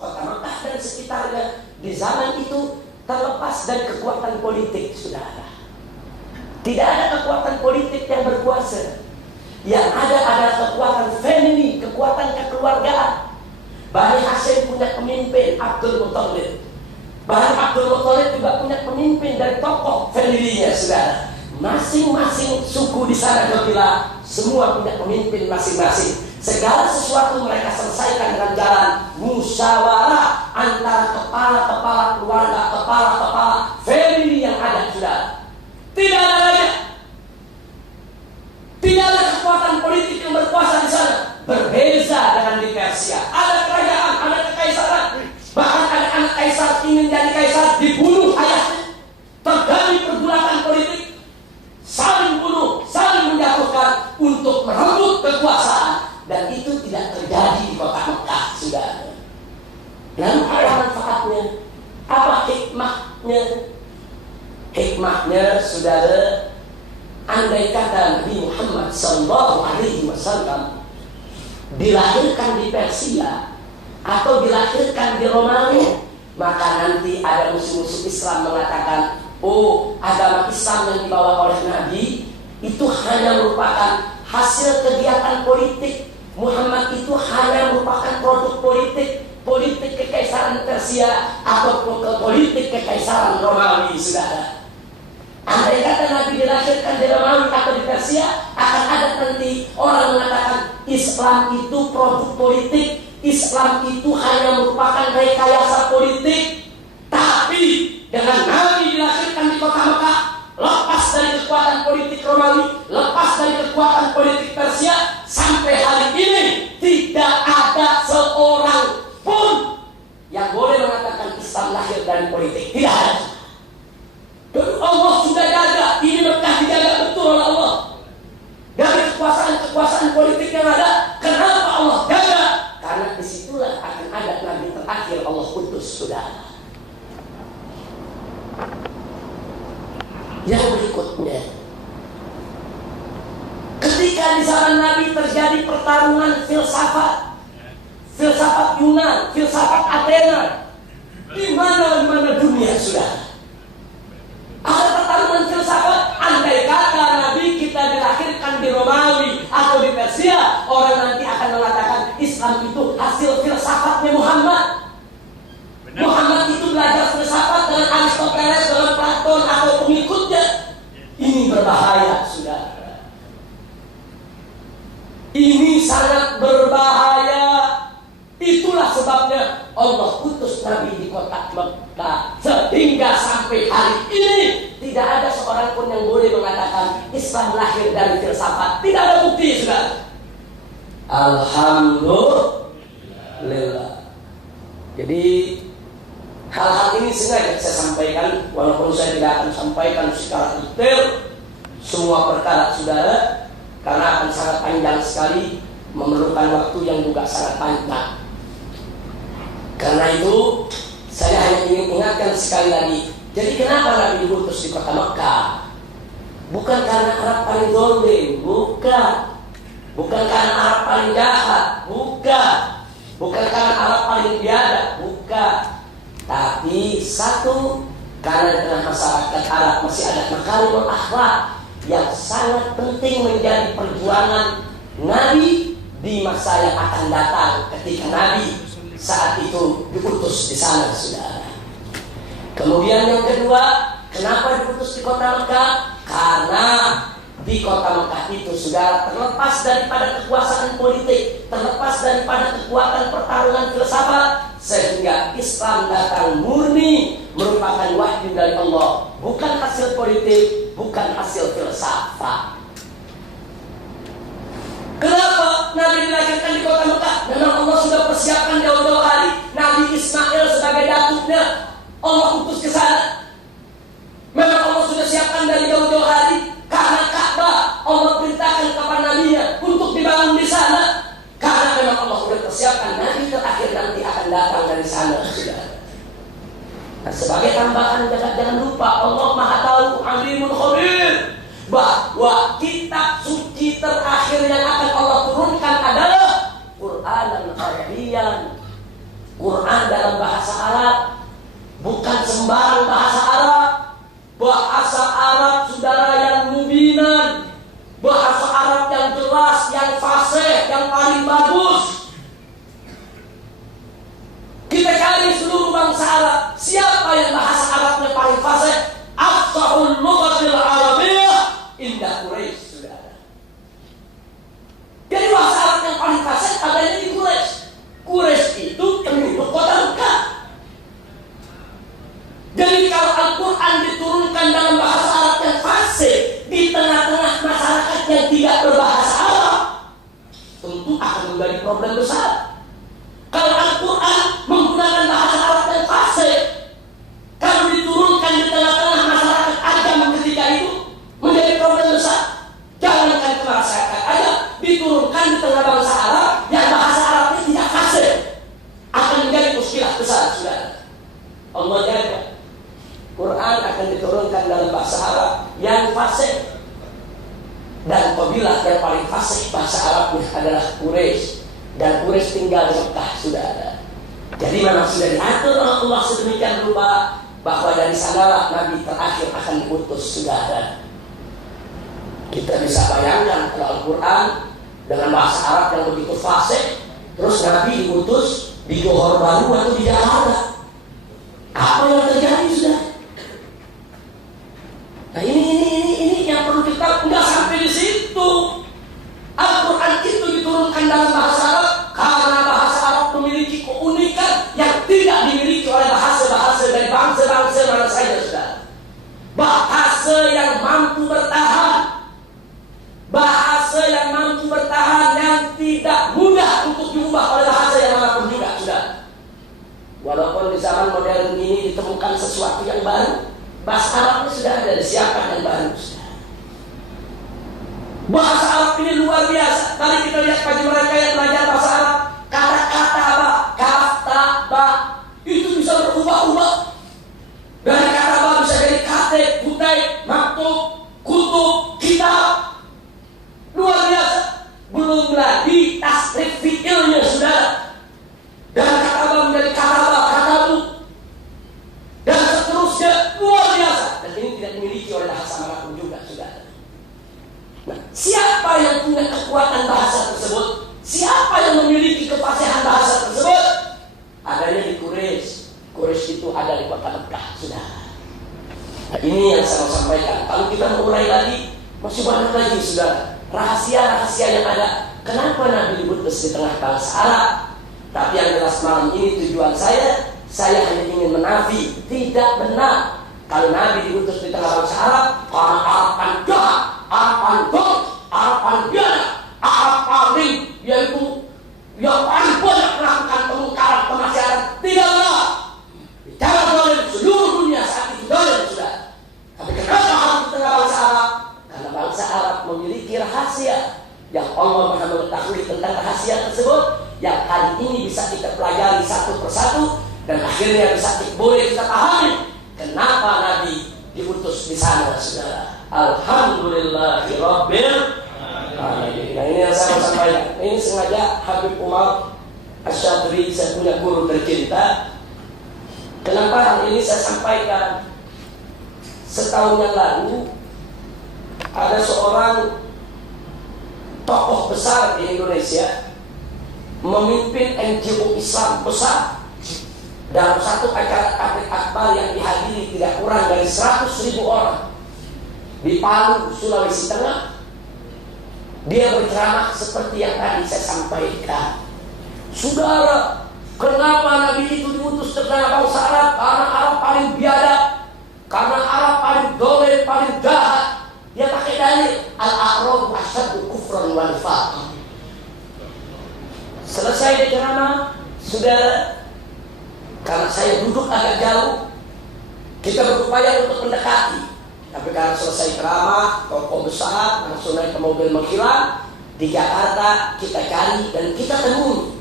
kota Mekah dan sekitarnya di zaman itu terlepas dari kekuatan politik, saudara. Tidak ada kekuatan politik yang berkuasa. Yang ada adalah kekuatan feminin, kekuatan kekeluargaan. Bani Hashim punya pemimpin Abdul Muttalib. Bahkan Abdul Muthalib juga punya pemimpin dari tokoh familinya, saudara. Masing-masing suku di sana kabilah semua punya pemimpin masing-masing. Segala sesuatu mereka selesaikan dengan jalan musyawarah antara kepala-kepala keluarga, kepala-kepala family yang ada, saudara. Tidak ada lagi. Tidak ada kekuatan politik yang berkuasa di sana. Berbeza dengan di Persia. Ada kerajaan, ada kekaisaran. Bahkan ada anak kaisar ingin jadi kaisar, dibunuh ayahnya. Terjadi pergulatan politik, saling bunuh, saling menjatuhkan untuk merebut kekuasaan. Dan itu tidak terjadi di kota Mekah, saudara. Lalu apa manfaatnya? Apa hikmahnya? Hikmahnya, saudara, andai kata Nabi Muhammad SAW dilahirkan di Persia atau dilahirkan di Romawi, maka nanti ada musuh-musuh Islam mengatakan, oh, agama Islam yang dibawa oleh Nabi itu hanya merupakan hasil kegiatan politik. Muhammad itu hanya merupakan produk politik kekaisaran Persia atau politik kekaisaran Romawi, saudara. Andai kata Nabi dilahirkan di Romawi atau di Persia, akan ada nanti orang mengatakan Islam itu produk politik, Islam itu hanya merupakan rekayasa politik. Tapi dengan Nabi dilahirkan di kota Mekah, lepas dari kekuatan politik Romawi, lepas dari kekuatan politik Persia, sampai hari ini tidak ada seorang pun yang boleh mengatakan Islam lahir dari politik. Tidak ada. Dan Allah sudah jaga, ini Mekah dijaga betul oleh Allah. Dari kekuasaan politik yang ada, kenapa Allah jaga? Karena disitulah akan ada Nabi terakhir Allah utus, saudara. Yang berikutnya, ketika di zaman Nabi terjadi pertarungan filsafat Yunan, filsafat Athena, di mana dunia, saudara. Ada pertarungan filsafat. Andai kata Nabi kita dilahirkan di Romawi atau di Persia, orang nanti akan mengatakan Islam itu hasil filsafatnya Muhammad. Muhammad itu belajar filsafat dengan Aristoteles, dengan Platon atau pengikutnya. Ini berbahaya, saudara. Ini sangat berbahaya. Itulah sebabnya Allah utus Nabi di kota Mekah, sehingga sampai hari ini tidak ada seorang pun yang boleh mengatakan Islam lahir dari filsafat. Tidak ada bukti, saudara. Alhamdulillah. Jadi hal-hal ini sengaja saya sampaikan, walaupun saya tidak akan sampaikan secara detail semua perkara, saudara, karena akan sangat panjang sekali, memerlukan waktu yang juga sangat panjang. Karena itu saya hanya ingin ingatkan sekali lagi. Jadi kenapa Nabi diutus di kota Mekah? Bukan karena Arab paling zalim, bukan. Bukan karena Arab paling jahat, bukan. Bukan karena Arab paling biadab, bukan. Tapi satu, karena dengan masyarakat Arab masih ada makarimul akhlak yang sangat penting menjadi perjuangan Nabi di masa yang akan datang ketika Nabi saat itu diutus di sana, saudara. Kemudian yang kedua, kenapa diutus di kota Mekah? Karena di kota Mekah itu, saudara, terlepas daripada kekuasaan politik, terlepas daripada kekuatan pertarungan filsafat, sehingga Islam datang murni merupakan wahyu dari Allah, bukan hasil politik, bukan hasil filsafat. Kenapa Nabi dilahirkan di kota Mekah? Memang Allah sudah persiapkan jauh-jauh hari. Nabi Ismail sebagai datuknya Allah utus ke sana. Memang Allah sudah siapkan dari jauh-jauh hari. Karena Ka'bah Allah perintahkan kepada Nabi-Nya untuk dibangun di sana. Karena memang Allah sudah persiapkan Nabi terakhir nanti akan datang dari sana, saudara. Nah, sebagai tambahan, jangan lupa Allah Maha Tahu, Alimul Khabir, bahwa kitab suci terakhir yang akan Allah turunkan adalah Quran dan Arabian. Quran dalam bahasa Arab, bukan sembarang bahasa Arab. Bahasa Arab, saudara, yang mubinan, bahasa Arab yang jelas, yang fasih, yang paling bagus. Kita cari seluruh bangsa Arab, siapa berbahasa Arab, tentu akan menjadi problem besar. Kalau Al-Quran menggunakan bahasa Arab yang fasih, kalau diturunkan di tengah-tengah masyarakat ajam ketika itu, menjadi problem besar. Jangankan ke masyarakat ajam, diturunkan di tengah bangsa Arab yang bahasa Arabnya tidak fasih, akan menjadi muskilah besar, saudara. Allah jaga, Quran akan diturunkan dalam bahasa Arab yang fasih. Dan kabilah yang paling fasih bahasa Arabnya adalah Quraisy, dan Quraisy tinggal di Mekah, saudara. Jadi memang sudah diatur oleh Allah sedemikian rupa bahwa dari sanalah Nabi terakhir akan diutus, saudara. Kita bisa bayangkan kalau Al-Quran dengan bahasa Arab yang begitu fasih, terus Nabi diutus di Johor Bahru atau di Jakarta, apa yang terjadi, saudara? Nah ini yang perlu kita, nggak sampai di situ. Al-Quran itu diturunkan dalam bahasa Arab karena bahasa Arab memiliki keunikan yang tidak dimiliki oleh bahasa-bahasa dari bangsa-bangsa mana saja, saudara. Bahasa yang mampu bertahan, bahasa yang mampu bertahan, yang tidak mudah untuk diubah oleh bahasa yang manapun juga, saudara. Walaupun di zaman modern ini ditemukan sesuatu yang baru, bahasa Arabnya sudah ada, disiapkan yang baru, saudara. Bahasa Arab ini luar biasa. Tadi kita lihat bagi mereka yang belajar bahasa Arab, kata-kata apa, kata ba itu bisa berubah-ubah. Dari kata ba bisa jadi kate, kutai, maktub, kutub, kitab. Luar biasa. Belum lagi tasrif fi'ilnya, saudara. Dan kata ba menjadi kata ba, kata bu, dan seterusnya. Luar biasa. Dan ini tidak dimiliki oleh bahasa manapun juga, saudara. Nah, siapa yang punya kekuatan bahasa tersebut? Siapa yang memiliki kefasihan bahasa tersebut? Adanya di Quraisy. Quraisy itu ada di kota Mekah, saudara. Nah, ini yang saya mau sampaikan. Kalau kita mulai lagi, masih banyak lagi, saudara, rahasia-rahasia yang ada. Kenapa Nabi diutus di tengah bangsa Arab? Tapi yang jelas malam ini tujuan saya hanya ingin menafi, tidak benar kalau Nabi diutus di tengah bangsa Arab karena Arab kan jahat, Arab kan dong, Arab kan biadab, Arab paling, yaitu yang paling banyak melakukan pemungkaran, kemaksiatan. Tidak benar. Bicara zalim seluruh dunia saat itu zalim, sudah. Tapi kenapa Arab di tengah bangsa Arab? Karena bangsa Arab memiliki rahasia yang Allah Maha mengetahui tentang rahasia tersebut, yang kali ini bisa kita pelajari satu persatu, dan akhirnya bisa boleh kita pahami kenapa Nabi diutus di sana, saudara. Alhamdulillahirabbil alamin. Nah, ini yang saya mau sampaikan. Ini sengaja Habib Umar Asyadri, saya punya guru tercinta. Kenapa hal ini saya sampaikan? Setahun yang lalu ada seorang tokoh besar di Indonesia memimpin NGO Islam besar dalam satu acara tabligh akbar yang dihadiri tidak kurang dari 100.000 orang di Palu, Sulawesi Tengah. Dia berceramah seperti yang tadi saya sampaikan. Saudara, kenapa Nabi itu diutus ke tengah bangsa Arab? Karena Arab paling biadab, karena Arab paling dolim, paling jahat. Dia pakai dalil al-a'rab asyaddu kufran wa nifaqan. Selesai dia ceramah, saudara, karena saya duduk agak jauh, kita berupaya untuk mendekati. Tapi karena selesai ceramah, tokoh besar langsung naik ke mobil menghilang. Di Jakarta kita cari dan kita temui.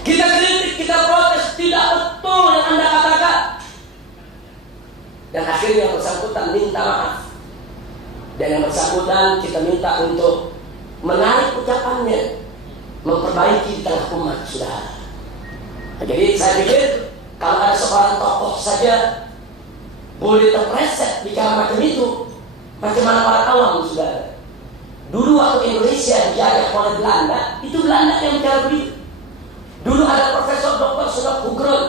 Kita kritik, kita protes, tidak betul yang Anda katakan. Dan akhirnya yang bersangkutan minta maaf. Dan yang bersangkutan kita minta untuk menarik ucapannya, memperbaiki di tengah umat, saudara. Nah, jadi saya pikir kalau ada seorang tokoh saja boleh terpreset bicara macam itu, bagaimana para awam, saudara? Dulu waktu Indonesia dijajah oleh Belanda, itu Belanda yang bicara begitu. Dulu ada Profesor Dr. Sudok Hugron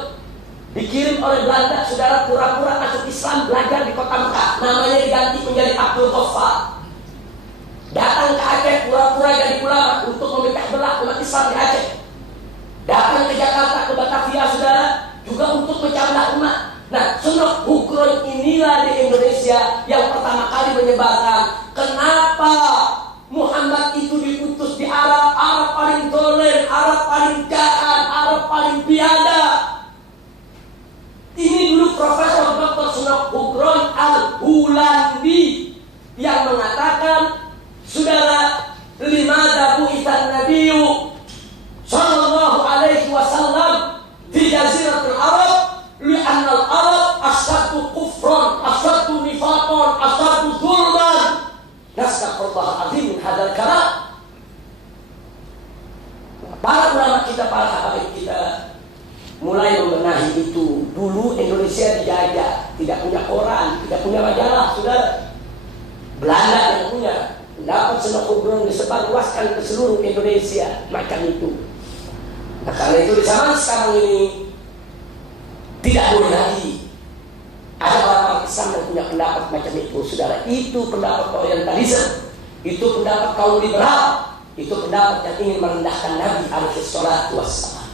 dikirim oleh Belanda, saudara, pura-pura masuk Islam, belajar di kota Mekah, namanya diganti menjadi Abdul Ghaffar. Datang ke Aceh, pura-pura jadi ulama untuk memecah belah umat Islam di Aceh. Datang ke Jakarta, ke Batavia, saudara, juga untuk memecah belah umat. Nah, Sudok Hugron inilah di Indonesia yang pertama kali menyebarkan kenapa Arab paling dolen, Arab paling jahat, Arab paling biadab. Ini dulu Profesor Dr. Sunok Bugron Al-Hulandi yang mengatakan, saudara, limada bu'ithan nabiyyu sallallahu alaihi wasallam di jaziratul Arab li'anna al-Arab asyaddu kufran, asyaddu nifaqan, asyaddu zulman. Nastaghfirullah azim min hadzal kalam. Para ulama kita, para habaib kita mulai membenahi itu. Dulu Indonesia dijajah, tidak punya koran, tidak punya majalah, saudara. Belanda yang punya, dapat Sunok Bugron disebarluaskan ke seluruh Indonesia, macam itu. Nah, karena itu di zaman sekarang ini tidak boleh lagi ada orang Islam yang punya pendapat macam itu, saudara. Itu pendapat orientalisme, itu pendapat kaum liberal, itu pendapat yang ingin merendahkan Nabi alaihi salatu wassalam.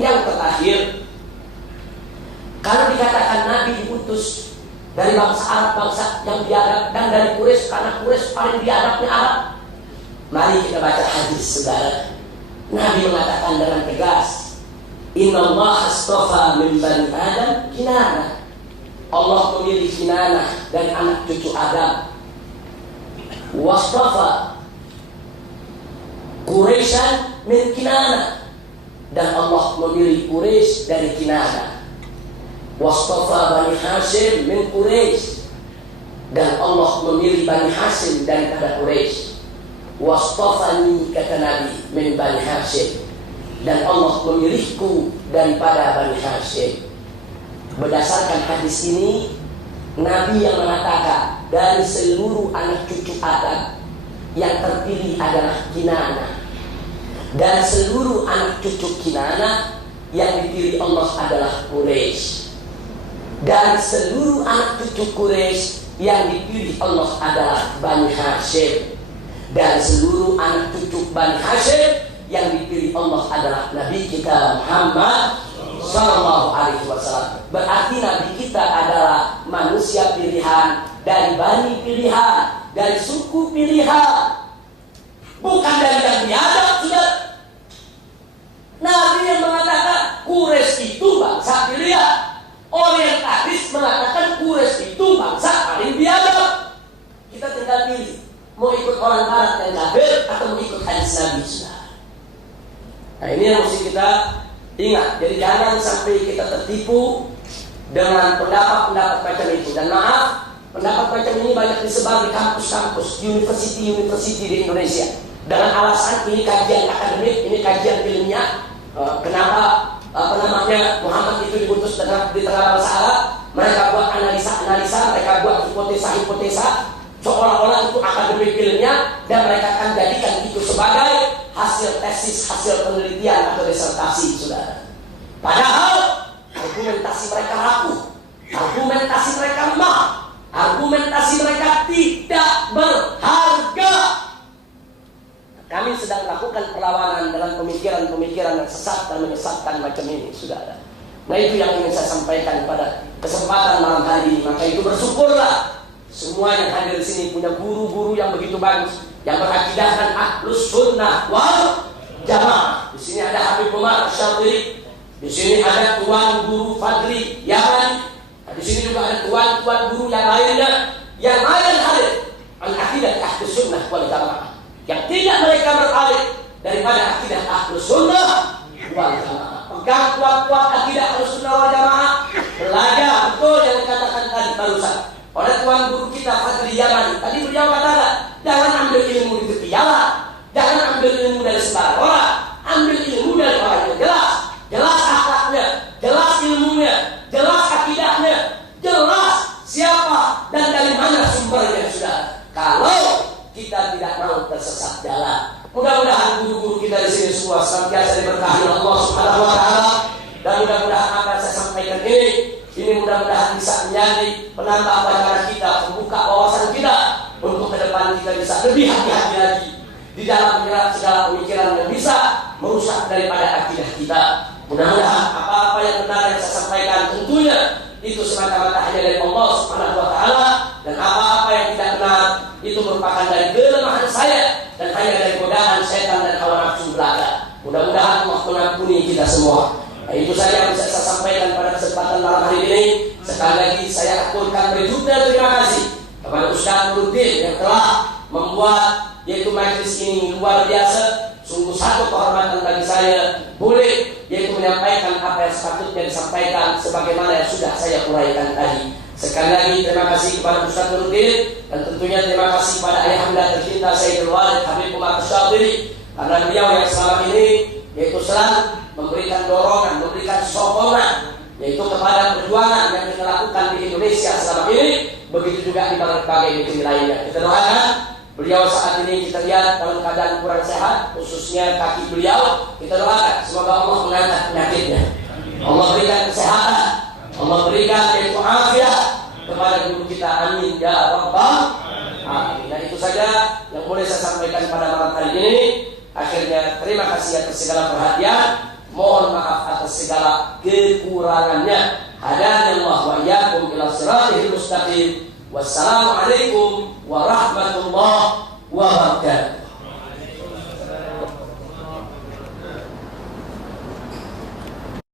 Yang terakhir, kalau dikatakan Nabi diutus dari bangsa Arab, bangsa yang biadab, dan dari Quraisy karena Quraisy paling biadabnya Arab, mari kita baca hadis, saudara. Nabi mengatakan dengan tegas, Inna Allah astafa min bani Adam Kinana. Allah memilih Kinana dari anak cucu Adam. Wastafa Quraisyan min Kinana, dan Allah memilih Quraisy dari Kinana. Wastafa Bani Hashim min Quraisy, dan Allah memilih Bani Hashim daripada Quraisy. Wastafani, kata Nabi, min Bani Hashim, dan Allah memilihku daripada Bani Hashim. Berdasarkan hadis ini, Nabi yang mengatakan dari seluruh anak cucu Adam yang terpilih adalah Kinana, dan seluruh anak cucu Kinana yang dipilih Allah adalah Quraisy, dan seluruh anak cucu Quraisy yang dipilih Allah adalah Bani Hashim, dan seluruh anak cucu Bani Hashim yang dipilih Allah adalah Nabi kita Muhammad sallallahu alaihi wasallam. Berarti Nabi kita adalah manusia pilihan, dari bani pilihan, dari suku pilihan, bukan dari yang biadab, sudah. Nabi yang mengatakan Quraisy itu bangsa pilihan, orientalis mengatakan Quraisy itu bangsa paling biadab. Kita tinggal pilih, mau ikut orang Barat yang kafir atau mau ikut hadis Nabi, sudah. Nah, ini yang mesti kita ingat. Jadi jangan sampai kita tertipu dengan pendapat-pendapat macam itu. Dan maaf, pendapat macam ini banyak disebar di kampus-kampus, university di Indonesia, dengan alasan ini kajian akademik, ini kajian ilmiah. Kenapa Muhammad itu diutus di tengah bangsa Arab? Mereka buat analisa, mereka buat hipotesa, seolah-olah itu akademik ilmiah, dan mereka akan jadikan itu sebagai hasil tesis, hasil penelitian atau disertasi, saudara. Padahal argumentasi mereka rapuh, argumentasi mereka lemah, argumentasi mereka tidak berharga. Kami sedang melakukan perlawanan dalam pemikiran-pemikiran yang sesat dan menyesatkan macam ini, saudara. Nah, itu yang ingin saya sampaikan pada kesempatan malam hari ini. Maka itu bersyukurlah semua yang hadir di sini punya guru-guru yang begitu bagus, yang berakidahkan Ahlus Sunnah wal Jamaah. Di sini ada Habib Umar Syadri, di sini ada Tuan Guru Fadli Yaman, di sini juga ada tuan-tuan guru yang lainnya yang hadir al-aqidah Ahlus Sunnah wal Jamaah, yang tidak mereka beralih daripada akidah Ahlus Sunnah wal Jamaah. Pegang kuat-kuat akidah Ahlus Sunnah wal Jamaah, belajar betul yang dikatakan tadi barusan oleh tuan guru kita Fadli Yaman. Tadi beliau katakan, jangan ambil ilmu di tepi jalan, jangan ambil ilmu dari sembarang orang, ambil ilmu dari orang yang jelas akhlaknya, jelas ilmunya, jelas akidahnya, jelas siapa dan dari mana sumbernya, sudah. Kalau kita tidak mau tersesat jalan, mudah-mudahan guru-guru kita di sini semua senantiasa diberkahi Allah Subhanahu wa taala, dan mudah-mudahan apa yang saya sampaikan ini mudah-mudahan bisa menjadi penambah pandangan kita, membuka wawasan kita untuk ke depan kita bisa lebih hati-hati lagi di dalam menyerap segala pemikiran yang bisa merusak daripada akidah kita. Mudah-mudahan apa-apa yang benar yang saya sampaikan tentunya itu semata-mata hanya dari Allah Subhanahu wa taala, dan apa-apa yang tidak benar itu merupakan dari kelemahan saya dan hanya dari godaan setan dan hawa nafsu belaka. Mudah-mudahan Allah mengampuni kita semua. Nah, itu saja yang bisa saya sampaikan pada kesempatan malam hari ini. Sekali lagi saya aturkan berjuta terima kasih kepada Ustaz Nuruddin yang telah membuat yaitu majelis ini luar biasa. Sungguh satu kehormatan bagi saya boleh yaitu menyampaikan apa yang sepatutnya disampaikan sebagaimana yang sudah saya uraikan tadi. Sekali lagi terima kasih kepada Ustaz Nuruddin dan tentunya terima kasih kepada ayahanda tercinta Sayyidul Walid Habib Umar Syadili, karena beliau yang selama ini yaitu selalu memberikan dorongan, memberikan sokongan yaitu kepada perjuangan yang kita lakukan di Indonesia selama ini, begitu juga di berbagai negeri lainnya. Kita doakan beliau saat ini kita lihat dalam keadaan kurang sehat, khususnya kaki beliau. Kita doakan semoga Allah mengangkat penyakitnya, Allah berikan kesehatan, Allah berikan yaitu afiat kepada guru kita, amin ya rabbal alamin. Dan itu saja yang boleh saya sampaikan pada malam hari ini. Akhirnya terima kasih atas segala perhatian, mohon maaf atas segala kekurangannya. Hadanallahu wa iyyakum ila siratal mustaqim. Wassalamualaikum warahmatullahi wabarakatuh.